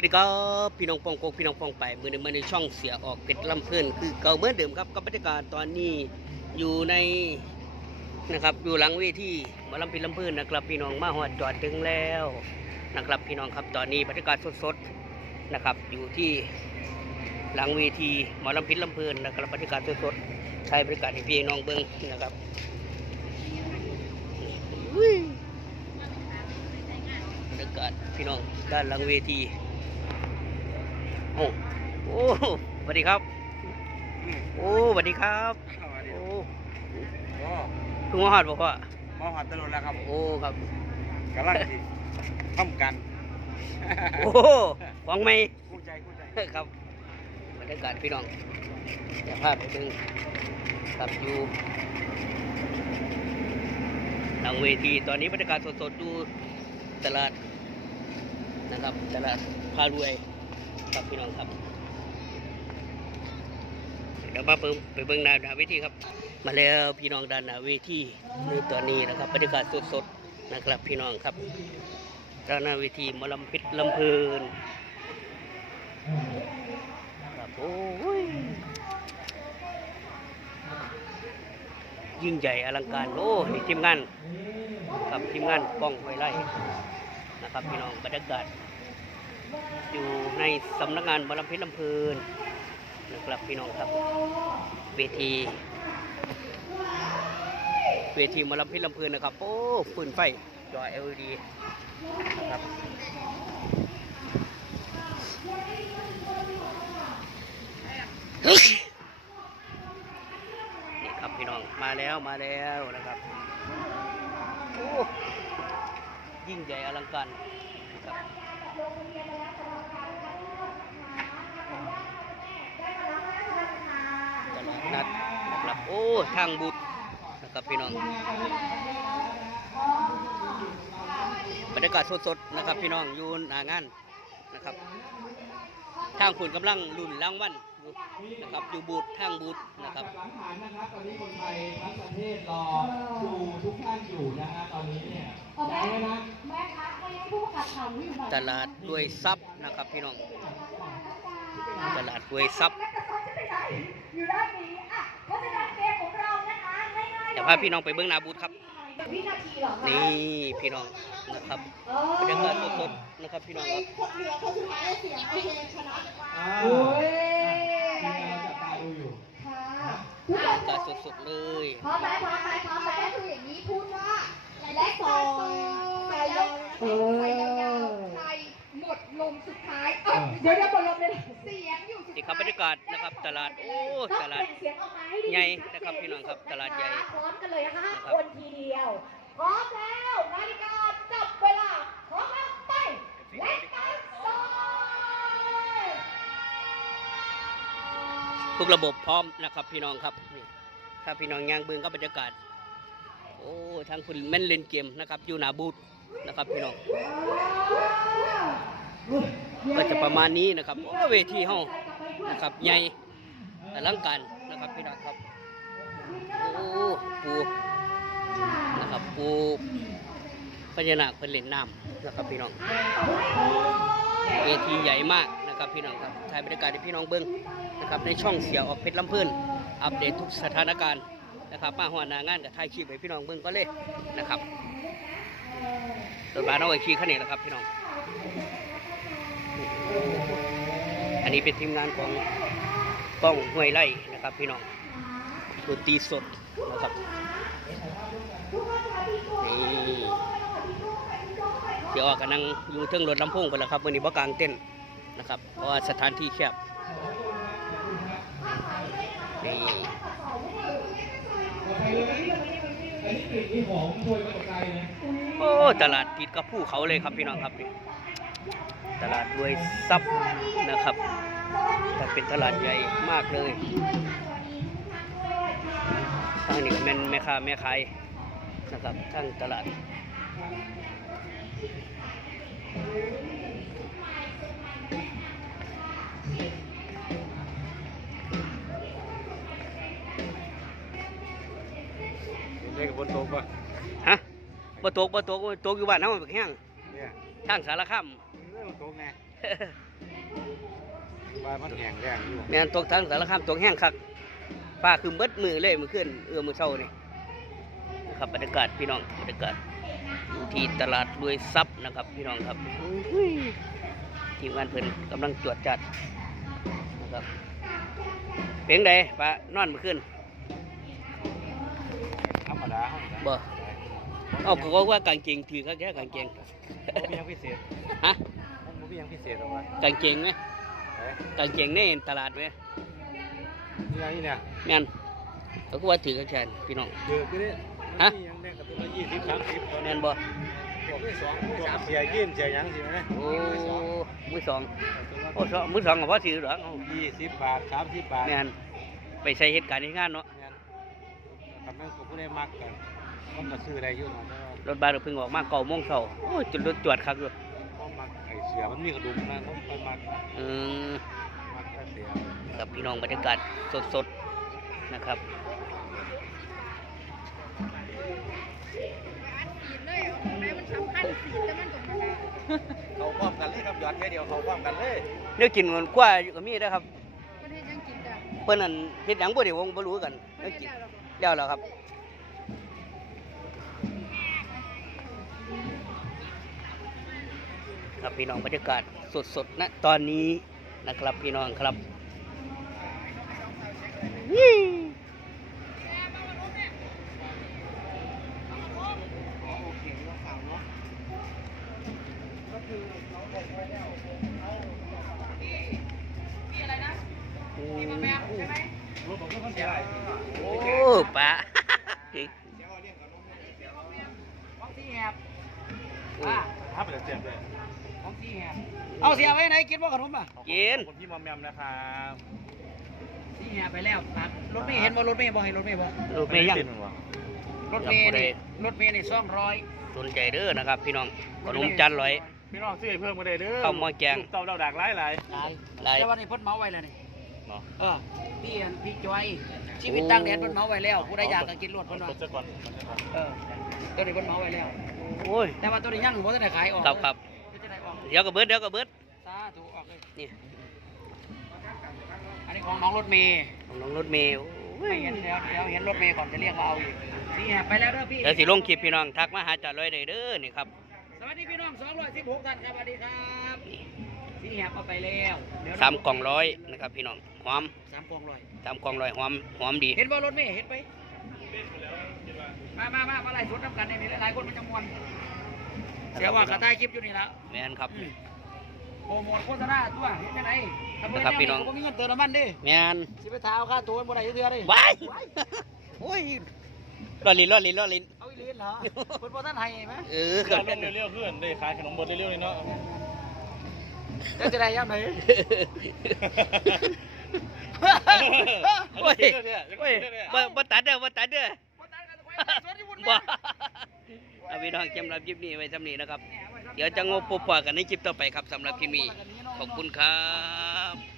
วัสดีครับพี่น้องปองโกพี่น้องปองไปมือหนึ่งมาในช่องเสียออกเป็ดลำเพื่อนคือเก่าเหมือนเดิมครับกับบรรยากาศตอนนี้อยู่ในนะครับอยู่หลังเวทีหมาลำพินลำเพื่อนนะครับพี่น้องมาหอดจอดถึงแล้วนะครับพี่น้องครับตอนนี้บรรยากาศสดๆนะครับอยู่ที่หลังเวทีหมอลำพินลำเพื่อนนะครับบรรยากาศสดๆใช้บริการให้พี่น้องเบิ้งนะครับบรรยากาศพี่น้องด้านหลังเวที โอ้โอ้สวัสดีครับ โอ้สวัสดีครับ โอ้โอ้เพิ่งมาหอดบอกว่ามาหอดตลอดแล้วครับ โอ้ครับกำลังสิทำกัน โอ้หวังไหมกู้ใจกู้ใจครับบรรยากาศพี่น้องอย่าพลาดไปถึงครับอยู่หลังเวทีตอนนี้บรรยากาศสดๆดูตลาดนะครับตลาดพารวย ครับพี่น้องครับเดี๋ยวมาเบิ่งไปเบิ่งน้าหน้าเวทีครับ มาแล้วพี่น้องด้านนาเวทีในตอนนี้นะครับบรรยากาศสดๆนะครับพี่น้องครับด้านนาเวทีมอลำพิษลำเพลินครับโอ้ยยิ่งใหญ่อลังการโอ้นี่ทีมงานกับทีมงานกล้องไวไล่นะครับพี่น้องบรรยากาศ อยู่ในสำนักงานหมลพิษลำพลินนะครับพี่น้องครับเวทีเวทีมลำพิษลำพลินนะครับโอ้ฟืนไฟจอ LED นะครับนี่ครับพี่น้องมาแล้วมาแล้วนะครับโอ้ยิ่งใหญ่อลังการครับ นัดนะครับโอ้ทางบุตรนะครับพี่น้องบรรยากาศสดๆนะครับพี่น้องอยู่หน้างานนะครับ ทางคุณกำลังลุ่นรางวัล นะครับอยู่บูธทางบูธนะครับสังหารนะครับตอนนี้คนไทยทั้งประเทศรอดูทุกท่านอยู่นะฮะตอนนี้เนี่ยย้ายแล้วนะแม่คะไม่ให้ผู้ประกาศข่าวอยู่แบบตลาดด้วยซับนะครับพี่น้องตลาดด้วยซับแม่กระสอบจะไปไหนอยู่ด้านนี้อะเพราะฉะนั้นเกมของเรานะคะง่ายๆเดี๋ยวพาพี่น้องไปเบื้องหน้าบูธครับ วินาทีเหรอคะนี่พี่น้องนะครับเออบรรยากาศสดๆนะครับพี่น้องครับคนเหลือคนสุดท้ายเสียงโอเคชนะอ่าโอ้ยทีมงานเราจับตาดูอยู่ค่ะบรรยากาศสดๆเลยพร้อมไหมพร้อมไหมพร้อมไหมคืออย่างนี้พูดว่าและซอยใส่ลงใส่ยาวๆใส่หมดลมสุดท้ายเอ้ยเดี๋ยวเดี๋ยวหมดลมเลยเสียงอยู่สุดนี่ ครับบรรยากาศนะครับตลาดโอ้ตลาดเสียงออกมาให้ดีใหญ่นะครับพี่น้องครับตลาดใหญ่พร้อมกันเลยนะคะนะครับคนทีเดียวพร้อมแล้วนาฬิกาจับเวลาพร้อมแล้วไปและตั้งโซ่ทุกระบบพร้อมนะครับพี่น้องครับนี่ถ้าพี่น้องย่างเบืองก็บรรยากาศโอ้ทางคุณแม่นเล่นเกมนะครับอยู่หนาบูธนะครับพี่น้องก็จะประมาณนี้นะครับโอ้เวทีห้อง นะครับใหญ่อลังการนะครับพี่น้องครับโอ้ปูนะครับปูพญานาคเพิ่นเล่นน้ำนะครับพี่น้องเวทีใหญ่มากนะครับพี่น้องครับถ่ายบรรยากาศให้พี่น้องเบิ้งนะครับในช่องเสียออกเพชรลำพื่นอัปเดตทุกสถานการณ์นะครับมาหัวนางานกับถ่ายคลิปให้พี่น้องเบิ้งก็เลยนะครับรถบัสเอาไว้ขี่คันนี้แหละครับพี่น้อง อันนี้เป็นทีมงานของกล้องห้วยไร่นะครับพี่น้องดนตรีสดนะครับนี่เดี๋ยวออกกันนั่งอยู่เทิงรถลำโพงไปแล้วครับวันนี้บ่กลางเต้นนะครับเพราะว่าสถานที่แคบนี่โอ้ตลาดติดกับภูเขาเลยครับพี่น้องครับนี่ ตลาดรวยทรัพย์นะครับแต่เป็นตลาดใหญ่มากเลยทางนี้ก็แม่นแม่ค้าแม่ขายนะครับทางตลาดเด็กบนโต๊ะป่ะฮะบ่ตกบ่ตกตกอยู่บ้านเฮาบักแห้งเนี่ยทางสารคาม เรื่องโต๊ะไงเปลามันแห้งแรงอยู่แม่นตกทางสารคามตกแห้งคักฟ้าคือเบิดมือเลยมื้อคืนเอื้อมื้อเช้านี่นะครับบรรยากาศพี่น้องบรรยากาศอยู่ที่ตลาดรวยทรัพย์นะครับ พี่น้องครับอุ้ยทีมงานเพิ่นกำลังจวดจัดนะครับเพียงใดป้านอนมื้อคืนธรรมดาเฮาบ่เอาก็ว่าว่ากางเกงถือก็แค่กางเกงบ่มีหยังพิเศษฮะ มันบ่มีหยังพิเศษหรอกว่ากางเกงไหมเอ้ยกางเกงในตลาดไหมนี่ไงนี่เนี่ยแม่นเขาก็ว่าถือกันแทนพี่น้อง เดือคือนี่ฮะมันมีหยังแน่กับตัวละ20 30ตอนแม่นั้นนบ่พวกที่สองพวกเสียยิ้มเสียหยังสิแม่โอ้มือสองโอ้สองมือสองกับว่าถือหรอกเอา20บาท30บาทแม่นไปใช้เหตุการณ์ในงานเนาะแม่นทำให้ผมก็ได้มักกันมันก็ซื้อได้อยู่เนาะแต่ว่ารถบัสก็เพิ่งออกมาเก่าโมงเช้าโอ้ยจุดรถจวดครับอยู่ก็มักไอ้เสือมันมีกระดุมนะผมไปมักอืมมักแต่เสือครับพี่น้องบรรยากาศสดๆนะครับเขาพร้อมกันเลยครับหยอดแค่เดียวเขาพร้อมกันเลยเนื้อกินมันกว่าอยู่ก็มีนะครับเพิ่นนั่นเฮ็ดหยังบ่ได้วงบ่รู้กันเนื้อกินแล้วแล้วครับ ครับพี่น้องบรรยากาศสดๆณตอนนี้นะครับพี่น้องครับยี่โอ้ปะของสีแหบ ถ้าเป็นเสียบเลยของสีแหบเอาเสียไว้ไหนกินบ่ขนมอะกินคนที่มอมแมมนะครับสีแหบไปแล้วตัดรถเมย์เห็นบ่รถเมย์บ่ให้รถเมย์บ่ลูกไม่ยังรถเมย์นี่รถเมย์นี่สองร้อยสนใจเด้อนะครับ พี่น้องขนมจานร้อยพี่น้องซื้อให้เพิ่มมาได้เด้อข้าวหม้อแกงลูเต่าเราดักหลายหลายหลายหลายแต่ว่านี่เพิ่นเมาไว้แล้วนี่เนาะเออพี่อันพี่จอยชีวิตตั้งแดนเพิ่นเมาไว้แล้วผู้ใดอยากก็กินรวดเพิ่นว่ากดซะก่อนกดซะก่อนเออตัวนี้เพิ่นเมาไว้แล้ว โอ้ยแต่ว่าตัวนี้ยังบ่ทันได้ขายออกครับครับเดี๋ยวจะได้ออกเดี๋ยวก็เบิดเดี๋ยวก็เบิดสาธุออกเลยนี่อันนี้ของน้องรถเมย์ของน้องรถเมย์โอ้ไม่ยเห็นเดี๋ยวเดี๋ยวเห็นรถเมย์ก่อนจะเรียกเราเอาอีกนี่แหบไปแล้วเด้อพี่เดี๋ยวสิลงคลิปพี่น้องทักมาหาจ่าร้อยได้เด้อนี่ครับสวัสดีพี่น้อง216ท่านครับสวัสดีครับนี่แหบเอาไปแล้วเดี๋ยวสามกล่องร้อยนะครับพี่น้องหอมสามกล่องร้อยสามกล่องร้อยหอมหอมดีเห็นว่ารถเมย์เห็นไป มามามามาไล่สดน้ำกันในนี้หลายๆคนมันจะมวนเสียว่ากระต่ายคลิปอยู่นี่แล้วแม่นครับ โปรโมทโฆษณาตัวเห็นจังไดถ้าเบิ่งนะครับพี่น้อง ก็มีเงินเติมน้ำมันดิแม่นสิไปท้าเอาค่าตัวมันบ่ได้เทื่อดิว้ายโอ้ยรอลินรอลินรอลินเอาอีหลีนเหรอเพิ่นบ่ทันให้ไหมเออคเรื่รับองเร็วๆเพื่อนได้ขายขนมบดเร็วๆเลยเนาะแล้วจะได้ยามไหนโอ้ยโอ้ยบ่บ่ตัดเด้อบ่ตัดเด้อ บ่เอาพี่น้องจำรับคลิปนี้ไว้สำนี้นะครับ เดี๋ยวจะงบปปกันในคลิปต่อไปครับสำหรับคลิปนี้ขอบคุณครับ